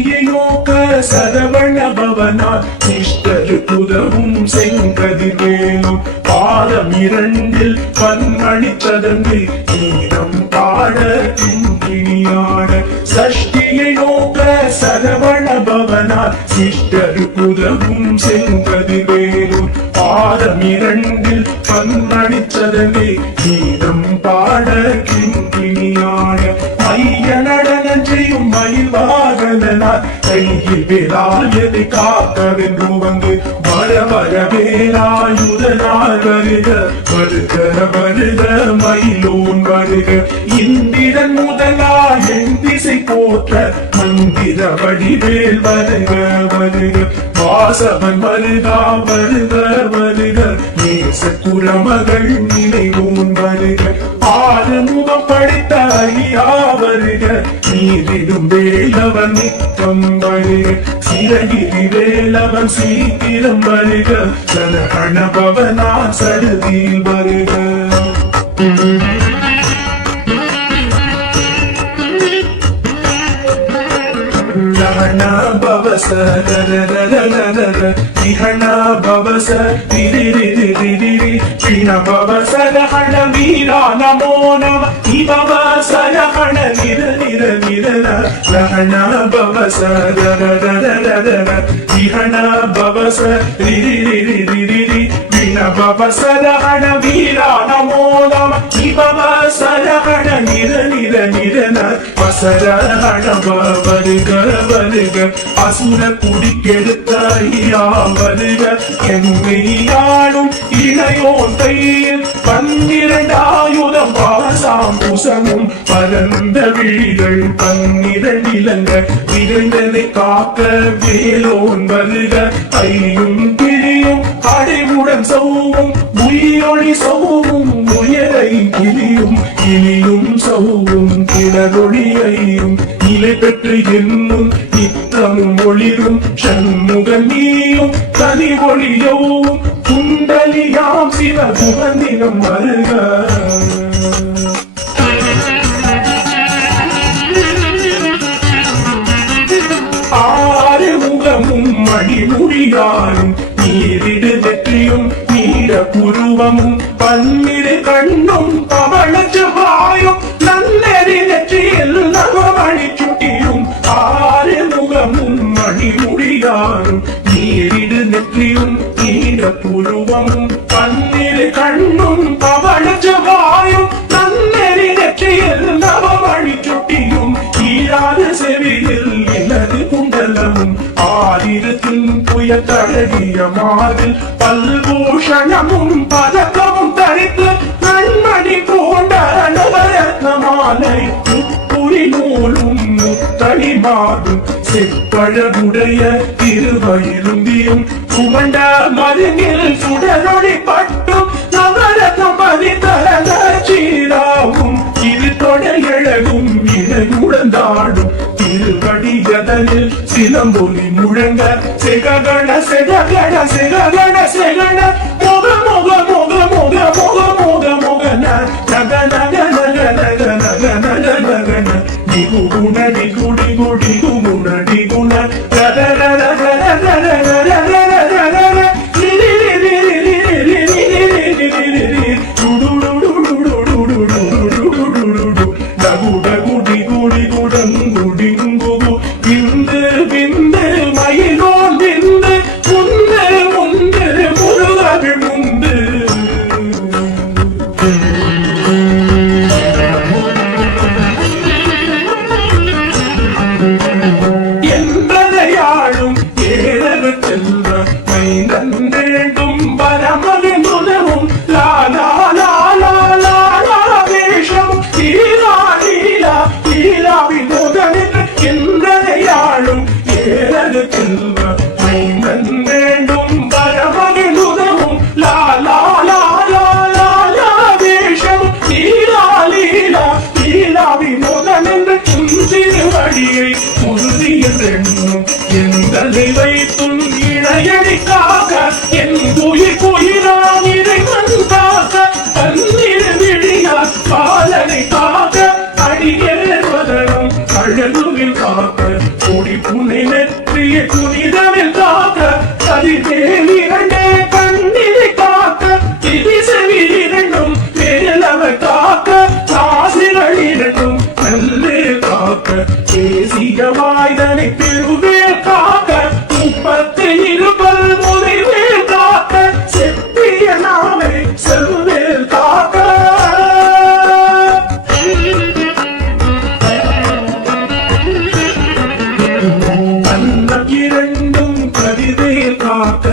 சஷ்டியை நோக்க சரவண பவனார் சிஷ்டரு புதவும் செங்கதிர்வேலும் பாதம் இரண்டில் பன்மணி ததங்கு கீதம் பாட கிணியாட சஷ்டியை நோக்க சரவண பவனார் சிஷ்டரு புதவும் செங்கதிர்வேலும் பாதம் இரண்டில் பன்மணி ததங்கு கீதம் பாட கிணியாட மைய நடனம் செய்யும் மயில் வாகனார் கையில் வேலாயதை காக்கவென்று வந்து வர வர வேலாயுதனார் வருக வருக வருக மயிலோன் வருக இந்திரன் முதலா என் திசை போற்ற மந்திர வடிவேல் வருக வருக வாசவன் வருகா வருக வருக நேச குலமகள் நினைவோன் வருக ஆறுமுகம் படைத்த ஐயா வருக நீரிடும் வேலவன் நித்தம் வருக சிறகிரி வேலவன் சீக்கிரம் வருக சரகண பவனா சடுதியில் வருக லஹனா பவச விஹனா பவச திரிரிரிரிரி பிண பவச லஹன வீரா நமோ நம இபவச லஹன நிர நிர நிர லஹனா பவச விஹனா பவச திரிரிரிரிரி பிண பவச லஹன வீரா நமோ நம இபவச லஹன நிர நிர நிர வசரஹண வருக வருக அசுர குடிக்கெடுத்த ஐயா வருக எம்மையாளும் இளையோன் கையில் 12 ஆயுதம் பாசாம் புசமும் பரந்த விழிகள் 12 இலங்க விரைந்தனை காக்க வேலோன் வருக ஐயும் கிளியும் அடைவுடன் சௌவும் உயிரொளி சௌவும் உயரை கிளியும் கிளியும் சௌவும் கிளரொளியையும் நிலை பெற்று என்னும் நித்தமும் ஒளிரும் சண்முக நீயும் தனி ஒளியோவும் குண்டலியாம் சிவ புகந்தினம் வருக ஆறு முகமும் மணிமுடியாரும் நீரிடு வெற்றியும் நீட புருவமும் பன்னிரு கண்ணும் பவள செவ்வாயும் நன்னெறி நெற்றியில் நவமணி சுட்டியும் ஆறு முகமும் மணிமுடியாரும் நீரிடு நெற்றியும் நீட புருவமும் பன்னிரு கண்ணும் பவள செவ்வாயும் நன்னெறி நெற்றியில் நவமணி சுட்டியும் ஈராறு செவியில் இலது குண்டலமும் ஆதிரத்தின் புய தடகிய மாறில் பல்பூஷணமும் பதக்கமும் தரித்து நன்மணி போன்ற நவரத்ன மாலை முப்புரி நூலும் முத்தளி மாறும் செப்பழகுடைய திருவயிருந்தியும் சுமண்ட மருங்கில் சுடரொளி பட்டும் நவரத்னம் பதித்தரங்க சீராவும் இது தொடையழகும் இடையுடந்தாடும் திருவடியதனில் சிலம்பொலி முழங்க செககண செககண செககண செகண முக முக முக முக முக முக முகன நக நக நக நக நக நக நகன நிகுண நிகுடி குடி குண நிகுண கர கர கர கர கர கர கர லிரி லிரி லிரி லிரி லிரி லிரி லிரி டுடுடுடுடுடுடுடுடுடுடுடுடுடு டகு டகு டிகுடி குடங்குடிங்குகு விந்து விந்து மயிலோன் விந்து முந்து முந்து முருகவி முந்து என்பதையாளும் ஏழவு செல்வ மைந்தன் வேண்டும் பரமகின் உதவும் லாலா லாலா லாலா வேஷம் லீலா லீலா லீலாவின் உதவின் என்பதையாளும் ஏழவு செல்வ மைந்தன் வேண்டும் பரமகின் உதவும் லாலா லாலா லாலா வேஷம் லீலா லீலா லீலாவின் உதவின் திருவடியை உறுதி என்றென்னும் எங்களை வைத்தும் இணையடிக்காக என் உயிர் குயிராம் இறைவன் காக்க தன்னிரு விழியார் பாலனை காக்க அடியேறுவதனும் அழகுவில் காக்க கொடி புனை நெற்றிய புனிதவில் காக்க கதிர்வேல் இரண்டே கண்ணிலை காக்க திதி செவி இரண்டும் மேலவ காக்க ராசிகள் இரண்டும் நல்லே காக்க தேசிய வாய்தனை பெருவேல் காக்க 32 முறைவேல் காக்க செப்பிய நாமே செல்வேல் காக்க இரண்டும் கதிர்வேல் காக்க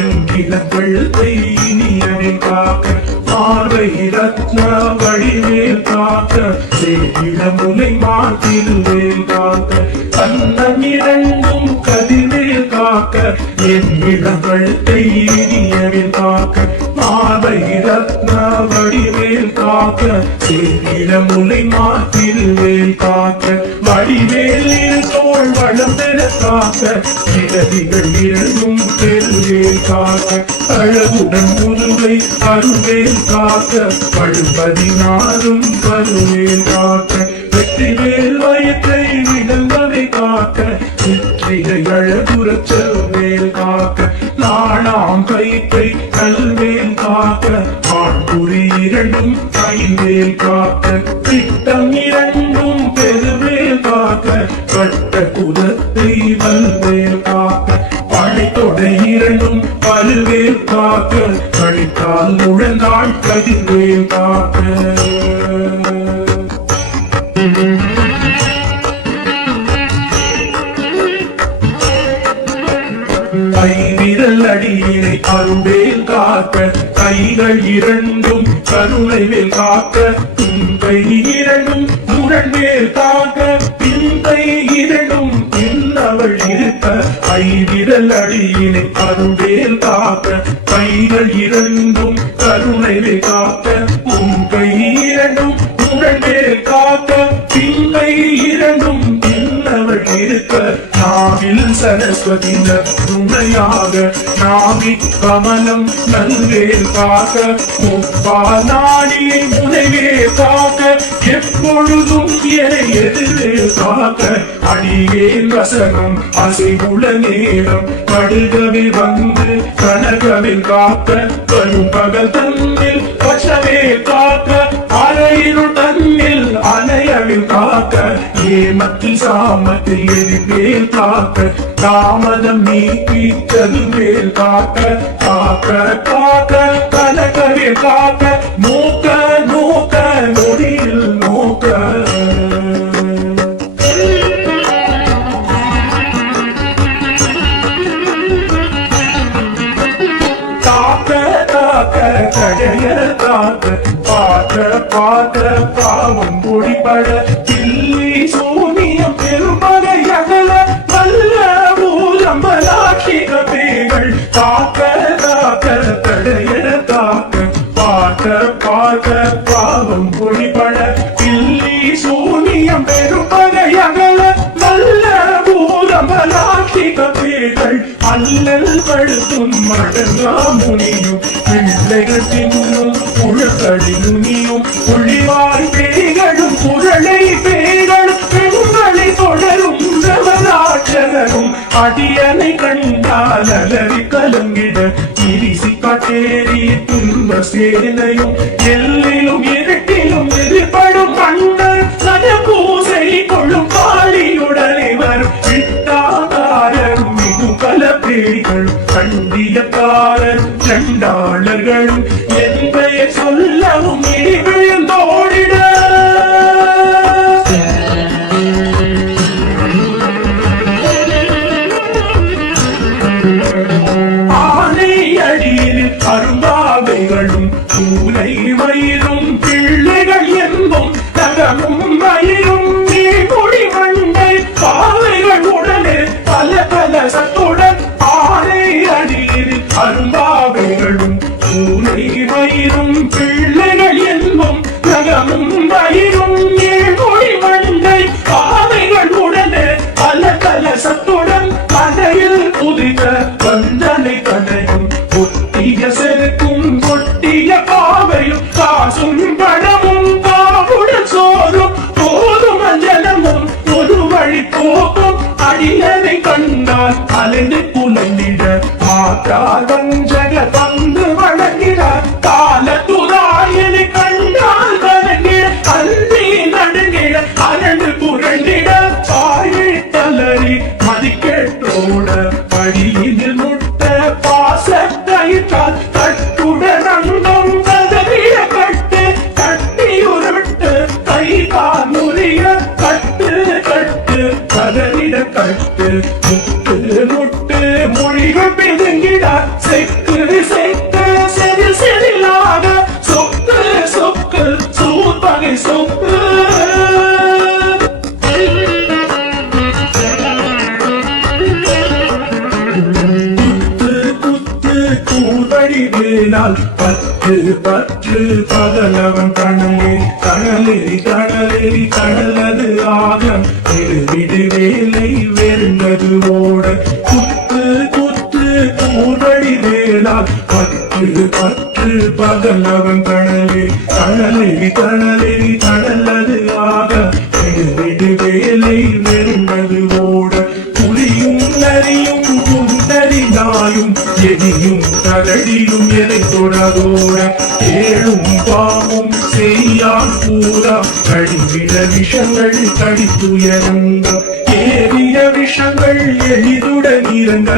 என்கிற வெள்ளை இனியனில் காக்க பார்வை ரத்ன வழிவேல் காக்க சேவிட முலை மாற்றில்வேல் காக்க கண்ணம் இரண்டும் கதிர்வேல் காக்க என்கிற வெள்ளை இனியனில் காக்க பார்வை ரத்ன வழிவேல் காக்க சேவிட முலை மாற்றில்வேல் காக்க வடிவேலில் தோள் வளம் பெற காக்க இடதிகள் இரண்டும் பெருவேல் காக்க அழகுடன் முதுகை அருவேல் காக்க பழுபதினாரும் பருவேல் காக்க வெற்றிவேல் வயத்தை விளங்கவை காக்க சிற்றிகை அழகுறச் செல்வேல் காக்க நாணாம் கயிற்றை கல்வேல் காக்க ஆண்குறி இரண்டும் கைவேல் காக்க திட்டம் இரண்டும் பெருவேல் காக்க கட்ட குதத்தை வல்வேல் காக்க படைத்தொடை இரண்டும் பல்வேல் காக்க கழித்தால் முழந்தாள் கதிர்வேல் காக்க கைவிரல் அடியினை அருவேல் காக்க கைகள் இரண்டும் கருணைவேல் காக்க கை இரண்டும் முரண்வேல் காக்க பின்கை இரண்டும் பின்னவள் இருக்க ஐவிரல் அடியினை அருவேல் காக்க கைகள் இரண்டும் கருணைவேல் காக்க கை இரண்டும் முரண்வேல் காக்க பின்கை இரண்டும் பின்னவள் இருக்க நாவில் சரஸ்வதி துணையாக நாவி கமலம் நல்வேல் காக்க முப்பா நாடியை முனைவேல் காக்க எப்பொழுதும் எதிர்வேல் காக்க அடியேன் வசனம் அசைவுள்ள நேரம் கடுகவில் வந்து கனகவில் காக்க வரும் பகல் தன்னில் பச்சவேல் காக்க அறையினுள் தன்னில் அணையவில் காக்க ஏமத்தில் சாமத்தில் எதிர்வேல் காக்க தாமதம் நீக்கி கதிர்வேல் காக்க காக்க காக்க கனகவில் காக்க நோக்க நோக்க நொடியில் நோக்க கடைய காக்க பார்க்க பார்க்க பாவம் பொடிபட கிள்ளி சூனியம் பெருமகை அகல வல்ல ஊரம்பலாட்சிக பேகள் காக்க காக்க கடைய காக்க பார்க்க பார்க்க பாவம் பொடிபட கிள்ளி சூனியம் பெருமகை அகல வல்ல ஊரம்பலாட்சிக பேகள் அல்லல் படுத்தும் மடங்கா முனியும் பிள்ளைகள் தின்னும் புழுக்கடி நுனியும் புள்ளிவாய் பேய்களும் புரளை பேய்களும் பெண்களை தொடரும் ரவராட்சகரும் அடியனை கண்டால் அலறி கலங்கிட இரிசி காட்டேறி துன்ப சேனையும் எல்லிலும் இருட்டிலும் எதிர்படும் மன்னர் நட பூசை கொள்ளும் பாலியுடனே வரும் விட்டாதாரரும் பல பேய்கள் கண்டியக்காரர் சண்டாளர்களும் என் பெயர் சொல்லவும் விழுந்தோடிட ஆனை அடியில் அரும்பாவைகளும் பூனை வயிறும் பிள்ளைகள் என்பும் நகமும் வயிறும் நீடி மண்டை பாவைகள் உடனே பல பல சத்துடன் ஆனை அடியில் அரும்பாவைகளும் பூனை வயிறும் பிள்ளைகள் என்பும் நகமும் வயிறும் நீடி மண்டை பாவைகள் உடனே பல பல சத்துடன் கதையில் புதித வந்தனை கதையும் பொட்டிய செருக்கும் பொட்டிய பாவையும் காசும் பணமும் காவுடன் சோறும் போதும் ஜனமும் ஒரு வழி போக்கும் அடிய அலைந்து குலைந்திட மாற்றார் வஞ்சக தந்து வழங்கிட கால துராயனை கண்டால் வணங்கிட அள்ளி நடுங்கிட அரண்டு புரண்டிட பாயை தளறி மதிக்கேட்டோட படியில் முட்ட பாசத்தால் கட்டுடன் அங்கம் கதறிய கட்டு கட்டியுருட்டு கை கால் முறிய கட்டு கட்டு கதறிட கட்டு முட்டு முட்டு மொழிகள் பிதுங்கிட செக்கு செக்கு செதில் செதிலாக சொக்கு சொக்கு சூப்பகை சொக்கு பத்து பற்று பகலவன் கணலே கணலேறி கடலேறி கடலது ஆகம் விடு வேலை வெறுந்தது ஓட குத்து குத்து கூடடி வேளால் பற்று பற்று பகலவன் கணலே கணலேறி கடலேறி கடலது ஆகம் விடு வேலை வெறுந்தது ஓட புலியும் நரியும் நாயும் எதியும் கரடியும் எதை தொடாதோட ஏழும் பாவும் செய்யான் பூரா கடிவிட விஷங்கள் கடித்துயரங்க ஏறிய விஷங்கள் எளிதுடன் இறங்க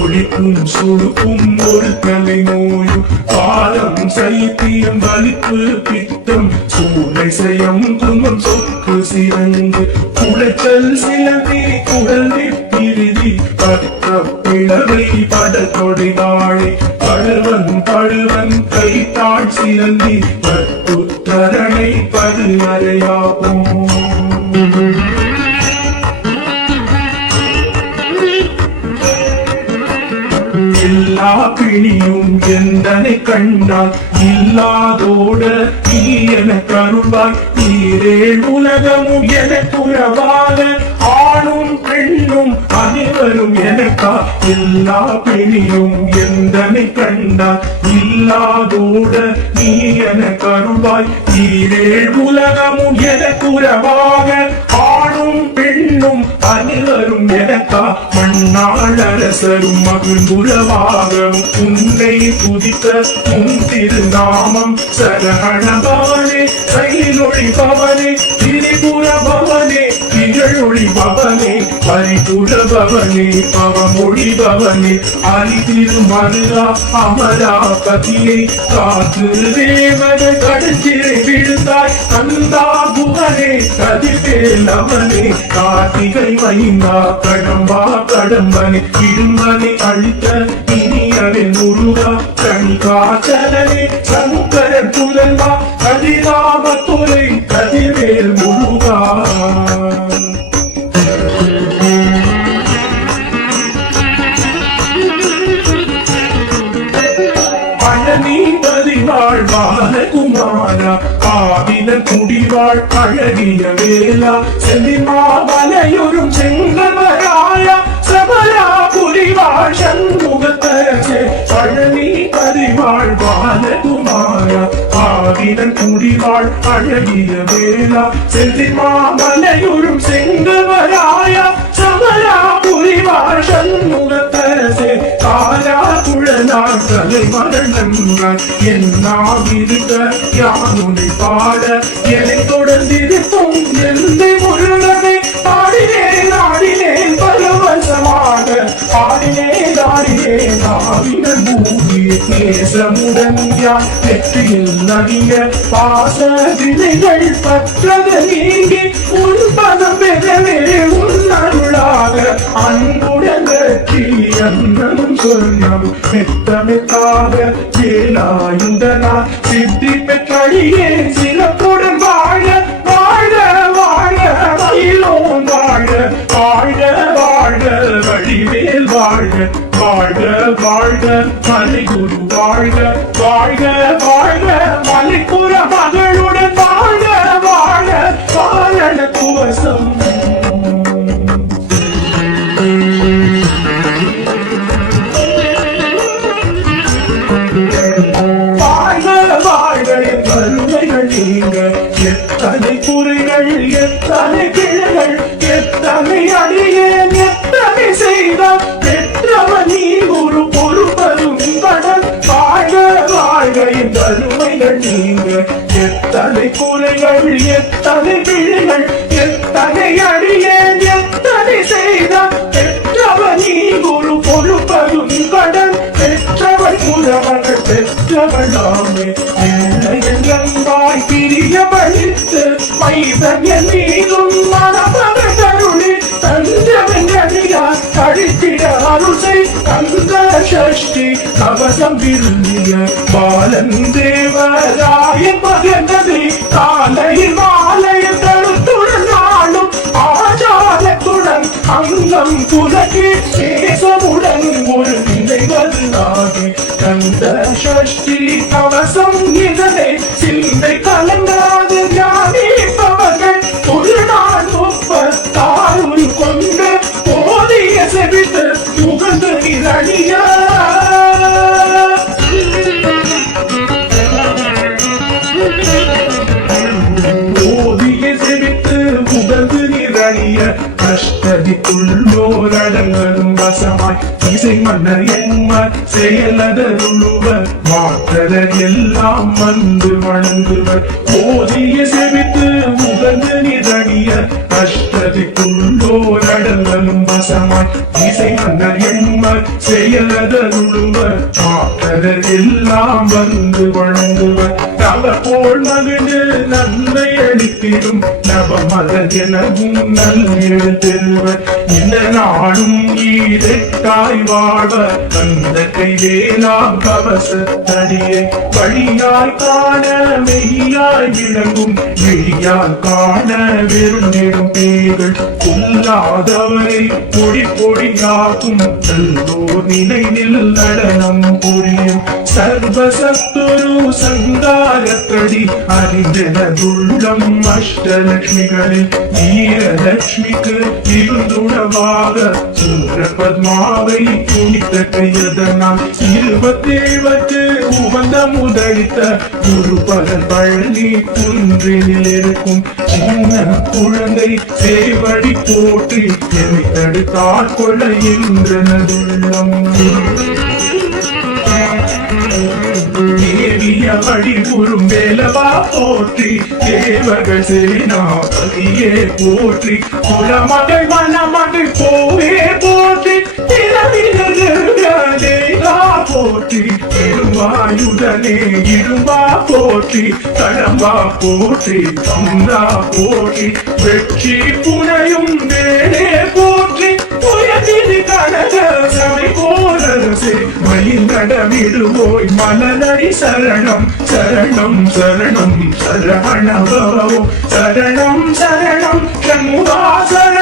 ஒழிக்கும் சுழுக்கும் ஒரு கலை நோயும் பாலம் சைத்தியம் வலிப்பு பித்தம் சூளை செய்யம் துன்பம் சொக்கு சிறந்து குளைச்சல் சிலந்தி குடல் பிரிதி பத்த பிளவை பட தொடைவாழை பழுவன் பழுவன் கைத்தாள் சிலந்தி பத்துத்தரணை பது அறையாகும் எல்லா பிணியும் எந்தனை கண்டால் இல்லாதோட நீ என கருள்வாய் நீரேழ் உலகமும் என குறவாக ஆணும் பெண்ணும் அனைவரும் எனக்கா எல்லா பிணியும் எந்தனை கண்டால் இல்லாதோட நீ என கருள்வாய் நீரேழ் உலகமும் என குறவாக ஆணும் பெண்ணும் அனைவரும் எனக்கா மண்ணாள் அரசரும் மகிழ்ந்துறவாகவும் உன்னை புதித்த உன் திருநாமம் சரகணபவனே செயலொழி பவனே திரிபுர பவனே திகழொழி பவனே பரிபுர பவனே பவமொழி பவனே அரி திருமருகா அமராபதியை காத்து தேவத கடுஞ்சிறை விழுந்தாய் கந்தா புகனே கதிர்வேல் அவனே கார்த்திகை மைந்தா கடம்பா கடம்பனே இரும்பனை அழித்த இனியவே முருகா கணிகாச்சலனே சங்கர புலன்பா கதிராமத்துறை கதிர்வேல் முருகா பழனிபதிவாழ் பாலகுமாரா ஆவினர் குடிவாழ் அழகிய வேளா செல்லிமாமலையொரும் செங்கமராயா சபலா புரிவாழ் சண்முகத்தரசே பழனி பதிவாழ் பாலகுமாரா ஆவினர் குடிவாழ் அழகிய வேளா செல்லிமாமலையொரும் செங்கமராயா சபலா புரிவாழ் சண்முகத்தரசே காலா குழலார் தலை மரணங்கள் என்னாவிருக்க யானுனை பாட என்னை தொடர்ந்திருக்கும் எந்த முருகனை பாடினேன் ஆடினேன் பரவசமாக ஆடினேன் ஆடினேன் ஆவினர் பூமியை நேசமுடன் யான் வெற்றியில் நடிய பாச விதைகள் பற்றது நீங்கி உன் பதம் பெறவே உன் அருளாக அன்புடன் வெற்றி அன்னும் சொன்னம் மெத்தமெத்தாக வேலாயுதனா சித்தி பெற்றடியே சிறப்புடன் வாழ வாழ வாழ மயிலோன் வாழ வாழ வாழ வழிமேல் வாழ வாழ்க வாழ்க மலைக்குரு வாழ்க வாழ்க வாழ்க மலைக்குற மகளுடன் வாழ வாழ வாழ குவசம் எத்தனை குறைகள் எத்தனை கிளைகள் எத்தனை அடியேன் எத்தனை செய்தால் எத்தனை பிழைகள் எத்தனை அடியேன் எத்தனை செய்தார் பெற்றவர் நீ குரு பொறுப்பதும் கடன் பெற்றவர் புறவர்கள் பெற்றவளாமே நண்பாய் பிரிய வழித்து மைதன் மீதும் மனமகள் கருளி தஞ்சவன் அடியார் கழித்திட அருசை கந்த சஷ்டி கவசம் விரும்பிய பாலன் தேவராயன் மகனதை காலையில் மாலையில் கருத்துடன் நாளும் ஆச்சாரத்துடன் அங்கம் புலகி சேசமுடன் ஒரு நினைவதாகி கந்த சஷ்டி கவசம் இதனை சிந்தை கலங்காது ஞானிப்பவர்கள் ஒரு நாள் 36 கொண்டு போதிய செவித்து புகழ்ந்து நிரணிய போதிய செவித்து புகழ்ந்து நிரணிய கஷ்டதிக்குள்ளோரடங்களும் வசமாய் இசை மன்னர் என்மார் செயலதருளுவர் மாற்றர் எல்லாம் வந்து வணங்குவர் போதிய செவித்து புகழ்ந்து நிரணிய கஷ்டதிக்குள்ளோரடங்களும் வசமாய் இசை மன்னர் என்மார் செயலதருளுவர் மாற்றர் எல்லாம் வந்து வணங்குவர் தவ போல் மகிழ்ந்து நன்மை அளித்திடும் நவமலர் எனவும் நல்லெழுத்தெல்வர் இந்த நாடும் ஈரட்டாய் வாழ்வர் அந்த கைவேலாம் கவசத்தடியை வழியாய் காண மெய்யாய் விளங்கும் மெய்யால் காண வெறுநெடும் பேர்கள் கொல்லாதவரை பொடி பொடியாகும் நல்லோர் நிலையில் நடனம் புரியும் சர்வசத்துரு சங்காரத்தடி அறிந்தனதுள்ளம் அஷ்டலட்சுமிகளில் வீரலட்சுமிக்கு இருந்துணவாக சூரபத்மாவை துணித்த கையதனால் 27 உகந்த முதலித்த குருபலன் பழனி குன்றில் இருக்கும் சின்ன குழந்தை சேவடி போற்றி என்னை தடுத்தாற் கொள்ள என்றனதுள்ளம் தேவிய வழி குறும் வேலவா போற்றி தேவர்கள் சேனாபதியே போற்றி குலமகள் மணமகள் போவே போற்றி திரவினதேவா போற்றி இருவாயுடனே இருவா போற்றி கடம்பா போற்றி கந்தா போற்றி வெற்றி புனையும் வேலே போற்றி புயதிரி கனக சபை போரரசே மயிலடவிடுவோய் மலரடி சரணம் சரணம் சரணம் சரணபவோ சரணம் சரணம் சண்முகா சரணம்